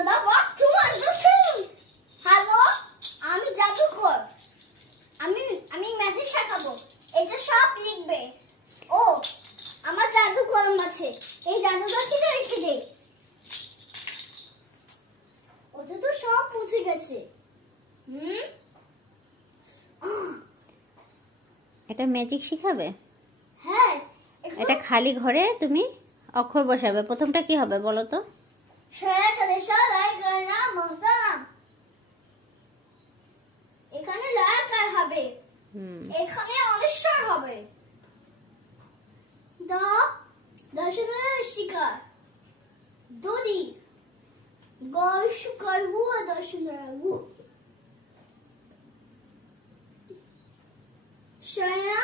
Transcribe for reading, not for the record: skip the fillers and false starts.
দাদা বাপ তোমার হ্যালো আমি জাদুকর আমি ম্যাজিক শেখাবো এটা সব লিখবে ও আমার জাদু কলম আছে এই জাদুটা কি রেখে দে ওটা তো সব মুছে গেছে এটা ম্যাজিক শিখাবে হ্যাঁ এটা খালি ঘরে তুমি অক্ষর বসাবে প্রথমটা কি হবে বলো তো এখানে লাকার হবে এখানে অনিশ্চর হবে দশনের শিকার দড়ি গর্ষকার হুয়া দশনের হু শয়া